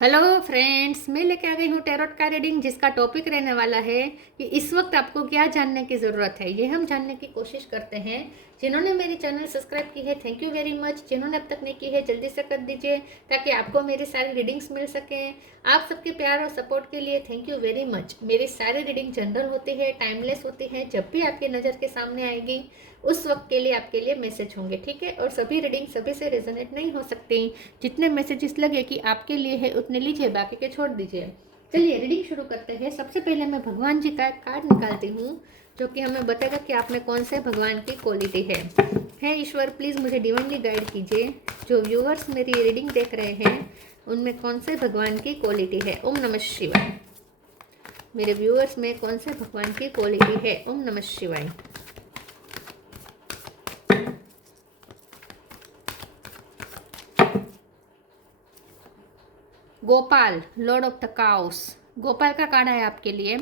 Hello friends, मैं लेके आ गई हूँ टैरोट का रीडिंग जिसका टॉपिक रहने वाला है कि इस वक्त आपको क्या जानने की ज़रूरत है। ये हम जानने की कोशिश करते हैं। जिन्होंने मेरी चैनल सब्सक्राइब की है थैंक यू वेरी मच। जिन्होंने अब तक नहीं की है जल्दी से कर दीजिए ताकि आपको मेरी सारी रीडिंग्स मिल सकें। आप सबके प्यार और सपोर्ट के लिए थैंक यू वेरी मच। मेरी सारी रीडिंग जनरल होती है, टाइमलेस होती है। जब भी आपकी नज़र के सामने आएगी उस वक्त के लिए आपके लिए मैसेज होंगे, ठीक है। और सभी रीडिंग सभी से रेजोनेट नहीं हो सकती। जितने मैसेजेस लगे कि आपके लिए है उतने लीजिए, बाकी के छोड़ दीजिए। चलिए रीडिंग शुरू करते हैं। सबसे पहले मैं भगवान जी का कार्ड निकालती हूँ जो कि हमें बताएगा कि आप में कौन से भगवान की क्वालिटी है ईश्वर प्लीज़ मुझे डिवाइनली गाइड कीजिए। जो व्यूअर्स मेरी रीडिंग देख रहे हैं उनमें कौन से भगवान की क्वालिटी है। ओम नमः शिवाय। मेरे व्यूअर्स में कौन से भगवान की क्वालिटी है। ओम नमः शिवाय। Gopal, Lord of the cows. Gopal का कार्ड है आपके लिए।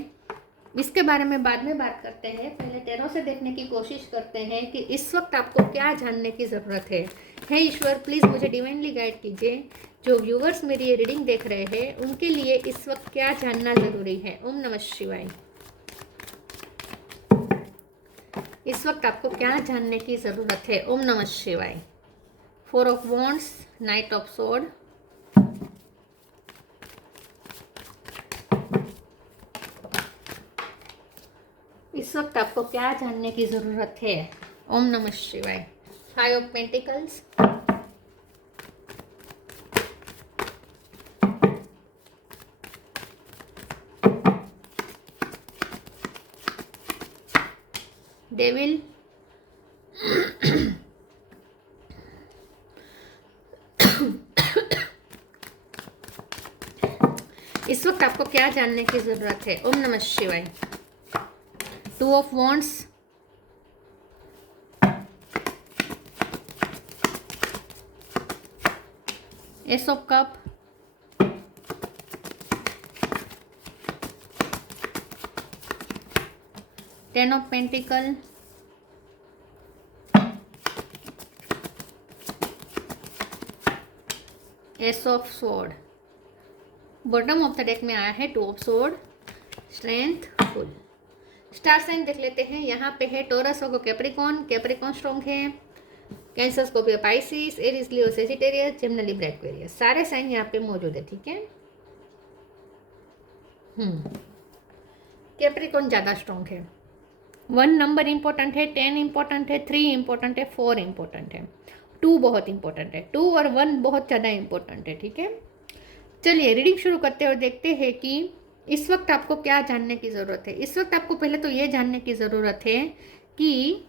इसके बारे में बाद में बात करते हैं, पहले टैरो से देखने की कोशिश करते हैं कि इस वक्त आपको क्या जानने की ज़रूरत है। हे ईश्वर प्लीज़ मुझे डिवाइनली गाइड कीजिए। जो व्यूवर्स मेरी ये रीडिंग देख रहे हैं उनके लिए इस वक्त क्या जानना ज़रूरी है। ओम नमः शिवाय। इस वक्त आपको क्या जानने की ज़रूरत है। ओम नमः शिवाय। 4 of wands, night of sword, इस वक्त आपको क्या जानने की ज़रूरत है। ओम नमः शिवाय। 5 ऑफ पेंटिकल्स, डेविल, इस वक्त आपको क्या जानने की ज़रूरत है। ओम नमः शिवाय। 2 of wands, ace of cups, 10 of pentacle, ace of sword. Bottom of the deck में आया है 2 of sword, strength, full. Star sign देख लेते हैं। यहाँ पे है टोरस और कैप्रिकॉन। कैप्रिकॉन स्ट्रॉन्ग है। Cancer, Scorpio, Pisces, Aries, Leo, Sagittarius, Gemini, Libra, Aquarius, सारे साइन यहाँ पे मौजूद है, ठीक है। कैप्रिकॉन ज़्यादा स्ट्रॉन्ग है। 1 नंबर इंपॉर्टेंट है, 10 इंपॉर्टेंट है, 3 इंपॉर्टेंट है, 4 इंपॉर्टेंट है, 2 बहुत इंपॉर्टेंट है, 2 और 1 बहुत ज़्यादा इंपॉर्टेंट है, ठीक है। चलिए रीडिंग शुरू करते हैं और देखते हैं कि इस वक्त आपको क्या जानने की ज़रूरत है। इस वक्त आपको पहले तो ये जानने की ज़रूरत है कि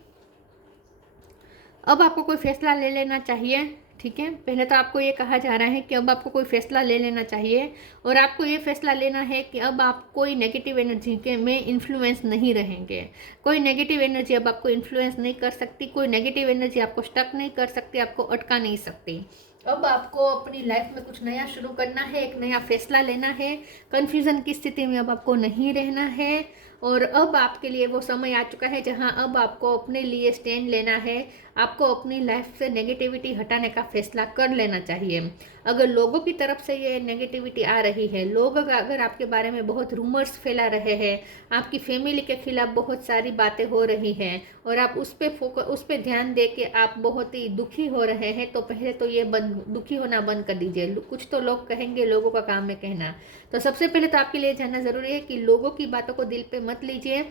अब आपको कोई फैसला ले लेना चाहिए, ठीक है। पहले तो आपको ये कहा जा रहा है कि अब आपको कोई फैसला ले लेना चाहिए और आपको ये फैसला लेना है कि अब आप कोई नेगेटिव एनर्जी के में इन्फ्लुएंस नहीं रहेंगे। कोई नेगेटिव एनर्जी अब आपको इन्फ्लुएंस नहीं कर सकती। कोई नेगेटिव एनर्जी आपको स्टक नहीं कर सकती, आपको अटका नहीं सकती। अब आपको अपनी लाइफ में कुछ नया शुरू करना है, एक नया फैसला लेना है। कन्फ्यूज़न की स्थिति में अब आपको नहीं रहना है और अब आपके लिए वो समय आ चुका है जहां अब आपको अपने लिए स्टैंड लेना है। आपको अपनी लाइफ से नेगेटिविटी हटाने का फैसला कर लेना चाहिए। अगर लोगों की तरफ से ये नेगेटिविटी आ रही है, लोग अगर आपके बारे में बहुत रूमर्स फैला रहे हैं, आपकी फैमिली के खिलाफ बहुत सारी बातें हो रही हैं और आप उस पर ध्यान दे के आप बहुत ही दुखी हो रहे हैं, तो पहले तो ये दुखी होना बंद कर दीजिए। कुछ तो लोग कहेंगे, लोगों का काम है कहना। तो सबसे पहले तो आपके लिए जानना ज़रूरी है कि लोगों की बातों को दिल पे मत लीजिए,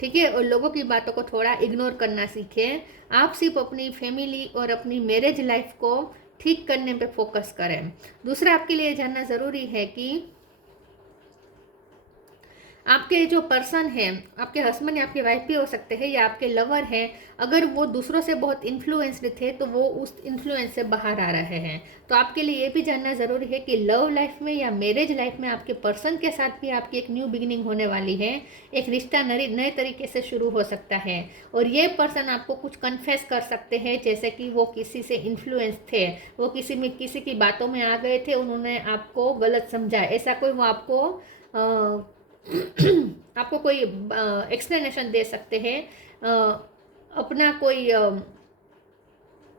ठीक है। और लोगों की बातों को थोड़ा इग्नोर करना सीखें। आप सिर्फ अपनी फैमिली और अपनी मैरिज लाइफ को ठीक करने पे फोकस करें। दूसरा आपके लिए जानना ज़रूरी है कि आपके जो पर्सन है, आपके हस्बैंड या आपके वाइफ भी हो सकते हैं या आपके लवर हैं, अगर वो दूसरों से बहुत इन्फ्लुएंस्ड थे तो वो उस इन्फ्लुएंस से बाहर आ रहे हैं। तो आपके लिए ये भी जानना ज़रूरी है कि लव लाइफ में या मैरिज लाइफ में आपके पर्सन के साथ भी आपकी एक न्यू बिगिनिंग होने वाली है। एक रिश्ता नए तरीके से शुरू हो सकता है और ये पर्सन आपको कुछ कन्फेस कर सकते हैं, जैसे कि वो किसी से इन्फ्लुएंस थे, वो किसी की बातों में आ गए थे, उन्होंने आपको गलत समझा, ऐसा कोई वो आपको आपको कोई एक्सप्लेनेशन दे सकते हैं। अपना कोई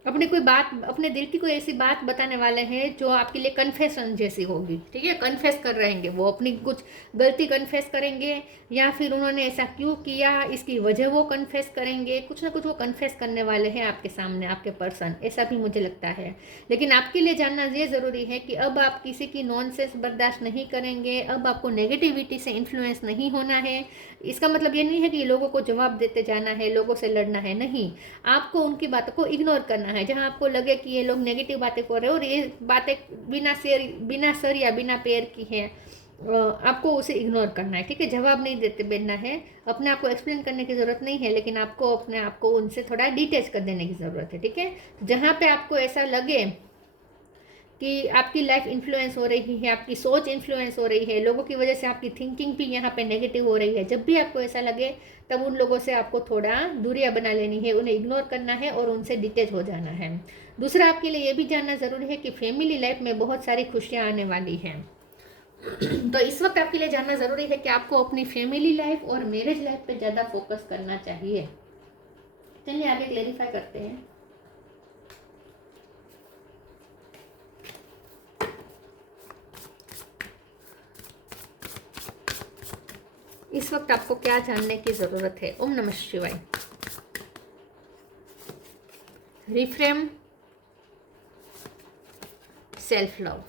अपने कोई बात, अपने दिल की कोई ऐसी बात बताने वाले हैं जो आपके लिए कन्फेशन जैसी होगी, ठीक है। कन्फेस कर रहेंगे वो, अपनी कुछ गलती कन्फेस करेंगे, या फिर उन्होंने ऐसा क्यों किया इसकी वजह वो कन्फेस करेंगे। कुछ ना कुछ वो कन्फेस करने वाले हैं आपके सामने, आपके पर्सन, ऐसा भी मुझे लगता है। लेकिन आपके लिए जानना ये ज़रूरी है कि अब आप किसी की नॉनसेंस बर्दाश्त नहीं करेंगे, अब आपको नेगेटिविटी से इन्फ्लुएंस नहीं होना है। इसका मतलब ये नहीं है कि लोगों को जवाब देते जाना है, लोगों से लड़ना है, नहीं। आपको उनकी बातों को इग्नोर करना है। जहां आपको लगे कि ये लोग नेगेटिव बातें कर रहे हैं और ये बातें बिना सर या बिना पैर की हैं, आपको उसे इग्नोर करना है, ठीक है। जवाब नहीं देते बैठना है, अपने आप को एक्सप्लेन करने की ज़रूरत नहीं है, लेकिन आपको अपने आप को उनसे थोड़ा डिटेच कर देने की ज़रूरत है, ठीक है। जहाँ पे आपको ऐसा लगे कि आपकी लाइफ इन्फ्लुएंस हो रही है, आपकी सोच इन्फ्लुएंस हो रही है, लोगों की वजह से आपकी थिंकिंग भी यहाँ पे नेगेटिव हो रही है, जब भी आपको ऐसा लगे तब उन लोगों से आपको थोड़ा दूरियां बना लेनी है, उन्हें इग्नोर करना है और उनसे डिटेच हो जाना है। दूसरा, आपके लिए ये भी जानना ज़रूरी है कि फैमिली लाइफ में बहुत सारी खुशियाँ आने वाली हैं। तो इस वक्त आपके लिए जानना ज़रूरी है कि आपको अपनी फैमिली लाइफ और मैरिज लाइफ पे ज़्यादा फोकस करना चाहिए। चलिए आगे क्लेरिफाई करते हैं। इस वक्त आपको क्या जानने की ज़रूरत है? ओम नमः शिवाय। Reframe self love.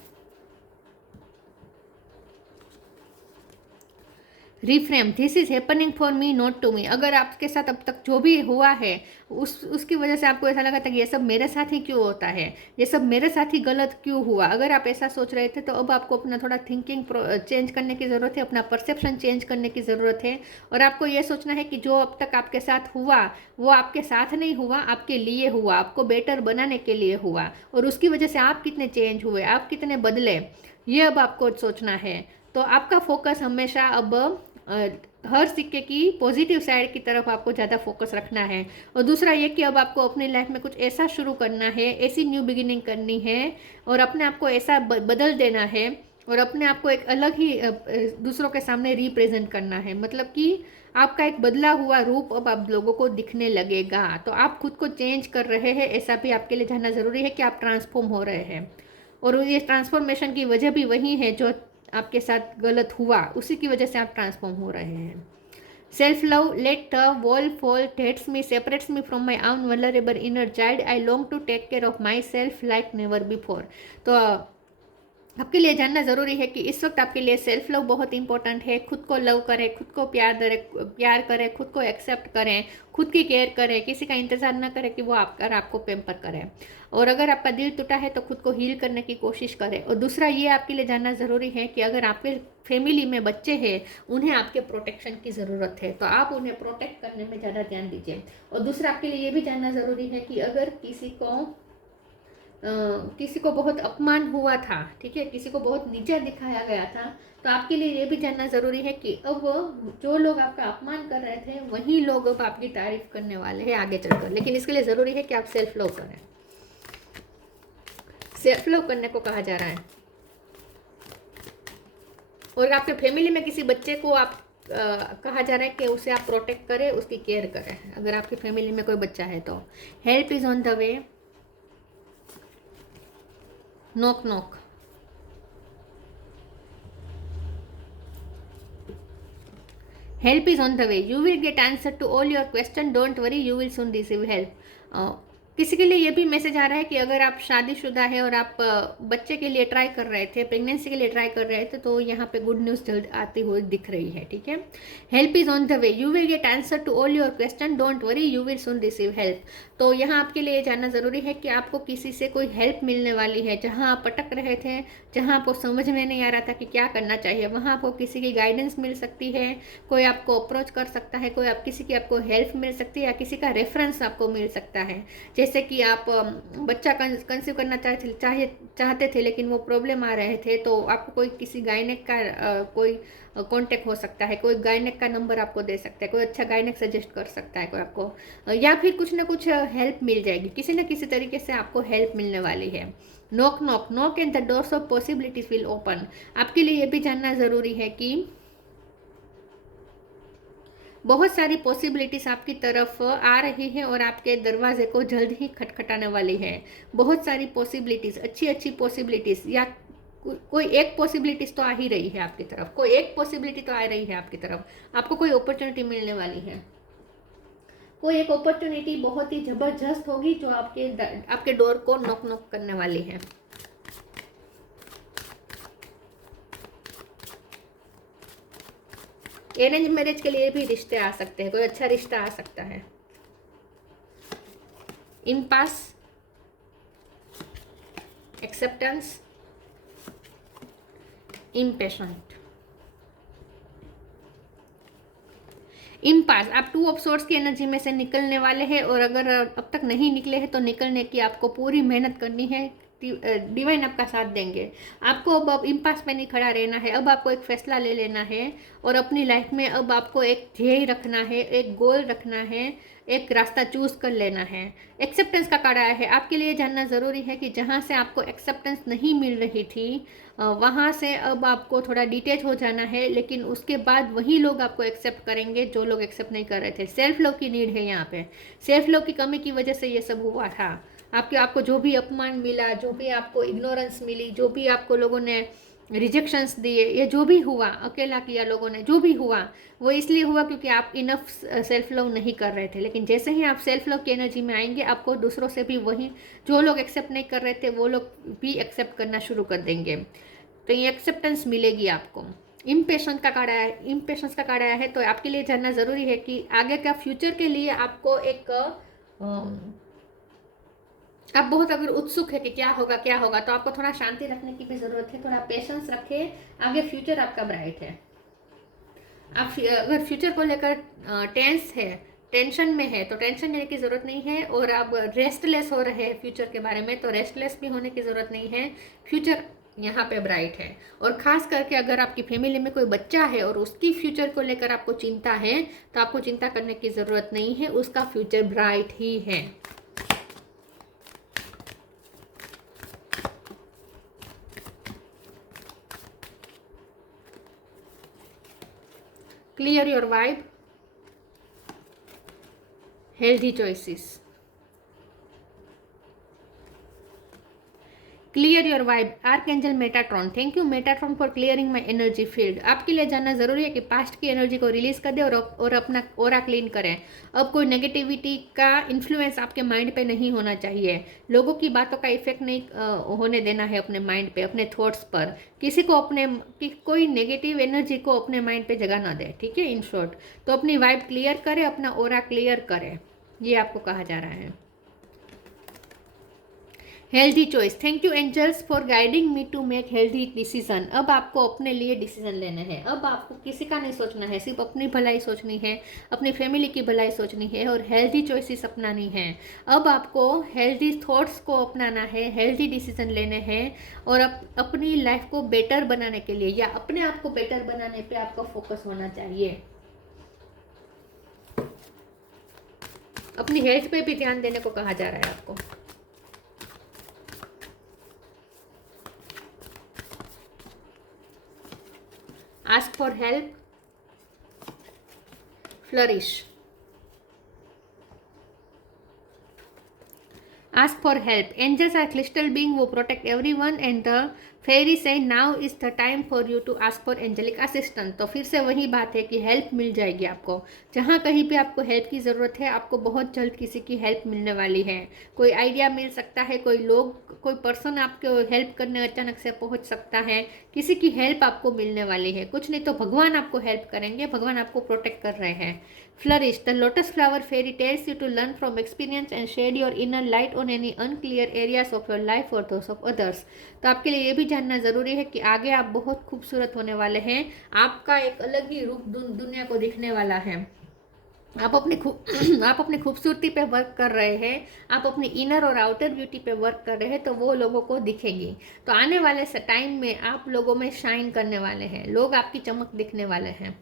Reframe, this is happening for me not to me. अगर आपके साथ अब तक जो भी हुआ है उसकी वजह से आपको ऐसा लगा था कि ये सब मेरे साथ ही क्यों होता है, ये सब मेरे साथ ही गलत क्यों हुआ, अगर आप ऐसा सोच रहे थे तो अब आपको अपना थोड़ा थिंकिंग चेंज करने की ज़रूरत है, अपना परसेप्शन चेंज करने की ज़रूरत है। और आपको ये सोचना है कि जो अब तक आपके साथ हुआ वो आपके साथ नहीं हुआ, आपके लिए हुआ, आपको बेटर बनाने के लिए हुआ, और उसकी वजह से आप कितने चेंज हुए, आप कितने बदले, ये अब आपको सोचना है। तो आपका फोकस हमेशा अब हर सिक्के की पॉजिटिव साइड की तरफ आपको ज़्यादा फोकस रखना है। और दूसरा ये कि अब आपको अपनी लाइफ में कुछ ऐसा शुरू करना है, ऐसी न्यू बिगिनिंग करनी है और अपने आप को ऐसा बदल देना है और अपने आप को एक अलग ही दूसरों के सामने रिप्रेजेंट करना है। मतलब कि आपका एक बदला हुआ रूप अब आप लोगों को दिखने लगेगा। तो आप खुद को चेंज कर रहे हैं, ऐसा भी आपके लिए जानना ज़रूरी है कि आप ट्रांसफॉर्म हो रहे हैं। और ये ट्रांसफॉर्मेशन की वजह भी वही है जो आपके साथ गलत हुआ, उसी की वजह से आप ट्रांसफॉर्म हो रहे हैं। Self love, let the wall fall that's me separates me from my own vulnerable inner child, I long to take care of my self like never before. तो आपके लिए जानना ज़रूरी है कि इस वक्त आपके लिए सेल्फ लव बहुत इंपॉर्टेंट है। खुद को लव करें, खुद को प्यार करें, खुद को एक्सेप्ट करें, खुद की केयर करें, किसी का इंतज़ार ना करें कि वो आपको पेम्पर करें। और अगर आपका दिल टूटा है तो खुद को हील करने की कोशिश करें। और दूसरा ये आपके लिए जानना ज़रूरी है कि अगर आपके फैमिली में बच्चे हैं, उन्हें आपके प्रोटेक्शन की ज़रूरत है, तो आप उन्हें प्रोटेक्ट करने में ज़्यादा ध्यान दीजिए। और दूसरा आपके लिए ये भी जानना ज़रूरी है कि अगर किसी को बहुत अपमान हुआ था, ठीक है, किसी को बहुत नीचा दिखाया गया था, तो आपके लिए ये भी जानना ज़रूरी है कि अब जो लोग आपका अपमान कर रहे थे वही लोग अब आपकी तारीफ करने वाले हैं आगे चलकर। लेकिन इसके लिए ज़रूरी है कि आप सेल्फ लव करें। सेल्फ लव करने को कहा जा रहा है। और आपके फैमिली में किसी बच्चे को आप कहा जा रहा है कि उसे आप प्रोटेक्ट करें, उसकी केयर करें। अगर आपकी फैमिली में कोई बच्चा है तो help is on the way, knock knock। Help is on the way, you will get answer to all your question, don't worry, you will soon receive help। किसी के लिए ये भी मैसेज आ रहा है कि अगर आप शादीशुदा है और आप बच्चे के लिए ट्राई कर रहे थे, प्रेगनेंसी के लिए ट्राई कर रहे थे, तो यहाँ पे गुड न्यूज़ जल्द आती हुई दिख रही है, ठीक है। Help is on the way, you will get answer to all your question, don't worry, you will soon receive help. तो यहाँ आपके लिए जानना ज़रूरी है कि आपको किसी से कोई हेल्प मिलने वाली है। जहाँ आप अटक रहे थे, जहाँ आपको समझ में नहीं आ रहा था कि क्या करना चाहिए, वहाँ आपको किसी की गाइडेंस मिल सकती है, कोई आपको अप्रोच कर सकता है, किसी की आपको हेल्प मिल सकती है, या किसी का रेफरेंस आपको मिल सकता है। जैसे कि आप बच्चा कंसीव करना चाहते थे लेकिन वो प्रॉब्लम आ रहे थे, तो आपको कोई किसी गायनेक का कोई कांटेक्ट हो सकता है, कोई गायनेक का नंबर आपको दे सकता है, कोई अच्छा गायनेक सजेस्ट कर सकता है कोई आपको, या फिर कुछ ना कुछ हेल्प मिल जाएगी, किसी न किसी तरीके से आपको हेल्प मिलने वाली है। Knock knock knock and the doors of possibilities will open. आपके लिए ये भी जानना ज़रूरी है कि बहुत सारी पॉसिबिलिटीज़ आपकी तरफ आ रही है और आपके दरवाजे को जल्द ही खटखटाने वाली है। बहुत सारी पॉसिबिलिटीज़, अच्छी अच्छी पॉसिबिलिटीज़, या कोई एक पॉसिबिलिटीज़ तो आ ही रही है आपकी तरफ, कोई एक पॉसिबिलिटी तो आ रही है आपकी तरफ। आपको कोई अपॉर्चुनिटी मिलने वाली है, कोई एक अपॉर्चुनिटी बहुत ही ज़बरदस्त होगी जो आपके डोर को नॉक नॉक करने वाली है। अरेंज मैरिज के लिए भी रिश्ते आ सकते हैं, कोई अच्छा रिश्ता आ सकता है। Impasse, acceptance, impatient. इम्पास, आप 2 ऑफ सोर्ड्स की एनर्जी में से निकलने वाले हैं, और अगर अब तक नहीं निकले हैं तो निकलने की आपको पूरी मेहनत करनी है। डिवाइन आपका साथ देंगे। आपको अब इम्पास में नहीं खड़ा रहना है, अब आपको एक फैसला ले लेना है और अपनी लाइफ में अब आपको एक ध्येय रखना है, एक गोल रखना है, एक रास्ता चूज कर लेना है। एक्सेप्टेंस का कार्ड आया है। आपके लिए जानना ज़रूरी है कि जहाँ से आपको एक्सेप्टेंस नहीं मिल रही थी वहाँ से अब आपको थोड़ा डिटेच हो जाना है, लेकिन उसके बाद वही लोग आपको एक्सेप्ट करेंगे जो लोग एक्सेप्ट नहीं कर रहे थे। सेल्फ लव की नीड है यहाँ पे। सेल्फ लव की कमी की वजह से ये सब हुआ था। आपको जो भी अपमान मिला, जो भी आपको इग्नोरेंस मिली, जो भी आपको लोगों ने रिजेक्शंस दिए, ये जो भी हुआ, अकेला किया लोगों ने, जो भी हुआ वो इसलिए हुआ क्योंकि आप इनफ सेल्फ लव नहीं कर रहे थे। लेकिन जैसे ही आप सेल्फ लव की एनर्जी में आएंगे, आपको दूसरों से भी वही, जो लोग एक्सेप्ट नहीं कर रहे थे वो लोग भी एक्सेप्ट करना शुरू कर देंगे। तो ये एक्सेप्टेंस मिलेगी आपको। इम्पेशेंस का कार्ड आया है। इम्पेशेंस का कार्ड आया है तो आपके लिए जानना ज़रूरी है कि आगे का फ्यूचर के लिए आपको एक आप बहुत अगर उत्सुक है कि क्या होगा क्या होगा, तो आपको थोड़ा शांति रखने की भी ज़रूरत है। थोड़ा पेशेंस रखें, आगे फ्यूचर आपका ब्राइट है। आप अगर फ्यूचर को लेकर टेंस है, टेंशन में है, तो टेंशन लेने की ज़रूरत नहीं है। और आप रेस्टलेस हो रहे हैं फ्यूचर के बारे में, तो रेस्टलेस भी होने की ज़रूरत नहीं है। फ्यूचर यहाँ पे ब्राइट है। और ख़ास करके अगर आपकी फैमिली में कोई बच्चा है और उसकी फ्यूचर को लेकर आपको चिंता है, तो आपको चिंता करने की ज़रूरत नहीं है, उसका फ्यूचर ब्राइट ही है। Clear your vibe. Healthy choices. Clear your vibe, archangel Metatron. Thank you Metatron for clearing my energy field. आपके लिए जानना जरूरी है कि पास्ट की एनर्जी को रिलीज कर दे और अपना ओरा क्लीन करें। अब कोई नेगेटिविटी का इन्फ्लुएंस आपके माइंड पे नहीं होना चाहिए। लोगों की बातों का इफेक्ट नहीं होने देना है अपने माइंड पे, अपने थॉट्स पर। किसी को कोई नेगेटिव एनर्जी को अपने माइंड पे जगह ना दे, ठीक है, इन शॉर्ट। तो अपनी वाइब क्लियर करें, अपना ओरा क्लियर करें, ये आपको कहा जा रहा है। Healthy choice, thank you angels for guiding me to make healthy decision. अब आपको अपने लिए डिसीजन लेने हैं। अब आपको किसी का नहीं सोचना है, सिर्फ अपनी भलाई सोचनी है, अपनी फैमिली की भलाई सोचनी है और हेल्दी चॉइसेस अपनानी है। अब आपको हेल्दी थॉट्स को अपनाना है, हेल्दी डिसीजन लेने हैं और अपनी लाइफ को बेटर बनाने के लिए या अपने आप को बेटर बनाने पे आपको फोकस होना चाहिए। अपनी हेल्थ पे भी ध्यान देने को कहा जा रहा है आपको। Ask for help, flourish. Ask for help. Angels are crystal being who protect everyone and the fairy say now is the time for you to ask for angelic assistance. तो फिर से वही बात है कि हेल्प मिल जाएगी आपको। जहाँ कहीं भी आपको हेल्प की ज़रूरत है, आपको बहुत जल्द किसी की हेल्प मिलने वाली है। कोई आइडिया मिल सकता है, कोई पर्सन आपको हेल्प करने अचानक से पहुँच सकता है, किसी की हेल्प आपको मिलने वाली है। कुछ नहीं तो भगवान आपको हेल्प करेंगे, भगवान आपको प्रोटेक्ट कर रहे हैं। Flourish. The lotus flower fairy tells you to learn from experience and shed your inner light on any unclear areas of your life or those of others. तो आपके लिए ये भी जानना ज़रूरी है कि आगे आप बहुत खूबसूरत होने वाले हैं। आपका एक अलग ही रूप दुनिया को दिखने वाला है। आप अपनी खूबसूरती पे वर्क कर रहे हैं, आप अपनी इनर और आउटर ब्यूटी पे वर्क कर रहे हैं, तो वो लोगों को दिखेगी। तो आने वाले टाइम में आप लोगों में शाइन करने वाले हैं, लोग आपकी चमक दिखने वाले हैं।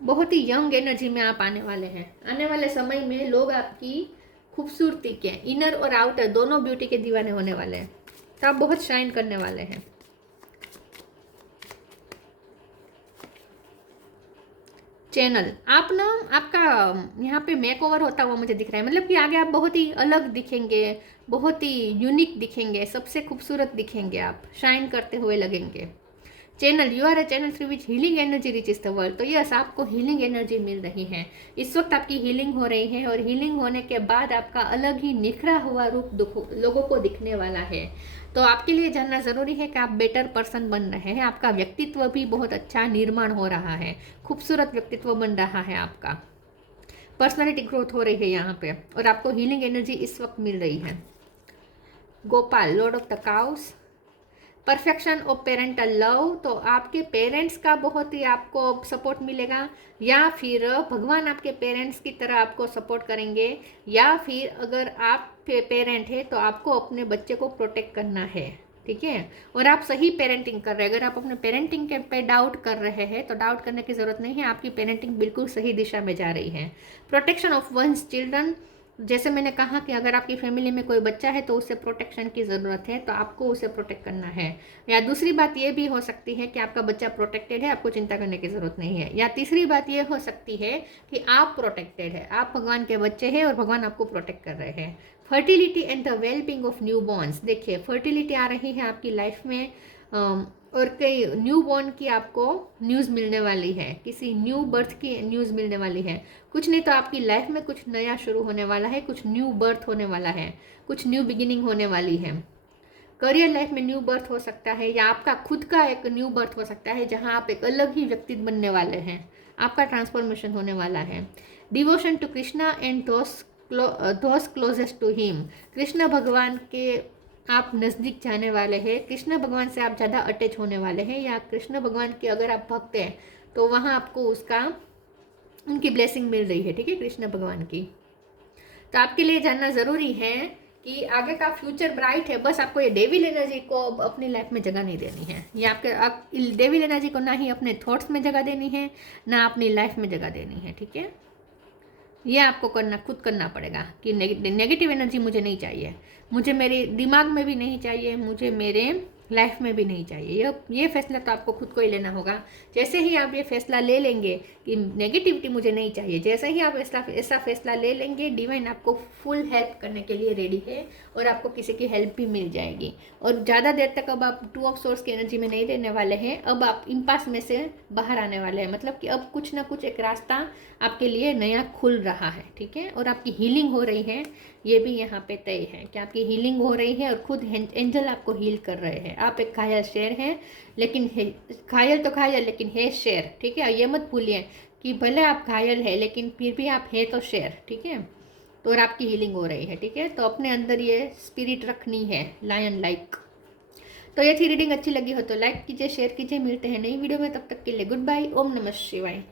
बहुत ही यंग एनर्जी में आप आने वाले हैं। आने वाले समय में लोग आपकी खूबसूरती के इनर और आउटर दोनों ब्यूटी के दीवाने होने वाले हैं। तो आप बहुत शाइन करने वाले हैं। चैनल आप ना, आपका यहाँ पे मेक ओवर होता हुआ मुझे दिख रहा है, मतलब कि आगे आप बहुत ही अलग दिखेंगे, बहुत ही यूनिक दिखेंगे, सबसे खूबसूरत दिखेंगे, आप शाइन करते हुए लगेंगे। Channel, you are a channel through which healing energy reaches the world. तो यस, आपको हीलिंग एनर्जी मिल रही है, इस वक्त आपकी हीलिंग हो रही है, और हीलिंग होने के बाद आपका अलग ही निखरा हुआ रूप लोगों को दिखने वाला है। तो आपके लिए जानना ज़रूरी है कि आप बेटर पर्सन बन रहे हैं, आपका व्यक्तित्व भी बहुत अच्छा निर्माण हो रहा है, खूबसूरत व्यक्तित्व बन रहा है आपका, पर्सनालिटी ग्रोथ हो रही है यहाँ पे, और आपको हीलिंग एनर्जी इस वक्त मिल रही है। Gopal, Lord of the cows, perfection of parental love. तो आपके पेरेंट्स का बहुत ही आपको सपोर्ट मिलेगा, या फिर भगवान आपके पेरेंट्स की तरह आपको सपोर्ट करेंगे, या फिर अगर आप पेरेंट है तो आपको अपने बच्चे को प्रोटेक्ट करना है, ठीक है। और आप सही पेरेंटिंग कर रहे हैं, अगर आप अपने पेरेंटिंग के पे डाउट कर रहे हैं तो डाउट करने की ज़रूरत नहीं है, आपकी पेरेंटिंग बिल्कुल सही दिशा में जा रही है। प्रोटेक्शन ऑफ वंस चिल्ड्रन, जैसे मैंने कहा कि अगर आपकी फैमिली में कोई बच्चा है तो उसे प्रोटेक्शन की ज़रूरत है, तो आपको उसे प्रोटेक्ट करना है। या दूसरी बात ये भी हो सकती है कि आपका बच्चा प्रोटेक्टेड है, आपको चिंता करने की ज़रूरत नहीं है। या तीसरी बात ये हो सकती है कि आप प्रोटेक्टेड है, आप भगवान के बच्चे हैं और भगवान आपको प्रोटेक्ट कर रहे हैं। Fertility and the wellbeing of new borns, देखिए फर्टिलिटी आ रही है आपकी लाइफ में, और कई न्यू बॉर्न की आपको न्यूज़ मिलने वाली है, किसी न्यू बर्थ की न्यूज़ मिलने वाली है। कुछ नहीं तो आपकी लाइफ में कुछ नया शुरू होने वाला है, कुछ न्यू बर्थ होने वाला है, कुछ न्यू बिगिनिंग होने वाली है। करियर लाइफ में न्यू बर्थ हो सकता है, या आपका खुद का एक न्यू बर्थ हो सकता है जहां आप एक अलग ही व्यक्ति बनने वाले हैं, आपका ट्रांसफॉर्मेशन होने वाला है। Devotion to Krishna and those closest to him, Krishna भगवान के आप नज़दीक जाने वाले हैं, कृष्ण भगवान से आप ज़्यादा अटैच होने वाले हैं, या कृष्ण भगवान के अगर आप भक्त हैं तो वहाँ आपको उसका उनकी ब्लेसिंग मिल रही है, ठीक है, कृष्ण भगवान की। तो आपके लिए जानना ज़रूरी है कि आगे का फ्यूचर ब्राइट है, बस आपको ये डेविल एनर्जी को अपनी लाइफ में जगह नहीं देनी है। ये आप डेविल एनर्जी को ना ही अपने थॉट्स में जगह देनी है, ना अपनी लाइफ में जगह देनी है, ठीक है। ये आपको खुद करना पड़ेगा कि नेगेटिव एनर्जी मुझे नहीं चाहिए, मुझे मेरे दिमाग में भी नहीं चाहिए, मुझे मेरे लाइफ में भी नहीं चाहिए। ये फैसला तो आपको खुद को ही लेना होगा। जैसे ही आप ये फैसला ले लेंगे कि नेगेटिविटी मुझे नहीं चाहिए, जैसे ही आप ऐसा फैसला ले लेंगे, डिवाइन आपको फुल हेल्प करने के लिए रेडी है, और आपको किसी की हेल्प भी मिल जाएगी। और ज़्यादा देर तक अब आप 2 ऑफ सोर्स की एनर्जी में नहीं रहने वाले हैं, अब आप इम्पास में से बाहर आने वाले हैं, मतलब कि अब कुछ ना कुछ एक रास्ता आपके लिए नया खुल रहा है, ठीक है। और आपकी हीलिंग हो रही है, ये भी यहाँ पे तय है कि आपकी हीलिंग हो रही है, और खुद एंजल आपको हील कर रहे हैं। आप एक घायल शेर हैं, लेकिन घायल तो घायल लेकिन है शेर, ठीक है। ये मत भूलिए कि भले आप घायल है लेकिन फिर भी आप है तो शेर, ठीक है। तो और आपकी हीलिंग हो रही है, ठीक है। तो अपने अंदर ये स्पिरिट रखनी है, लायन लाइक। तो ये थी रीडिंग, अच्छी लगी हो तो लाइक कीजिए, शेयर कीजिए। मिलते हैं नई वीडियो में, तब तक के लिए गुड बाय, ओम नमः शिवाय।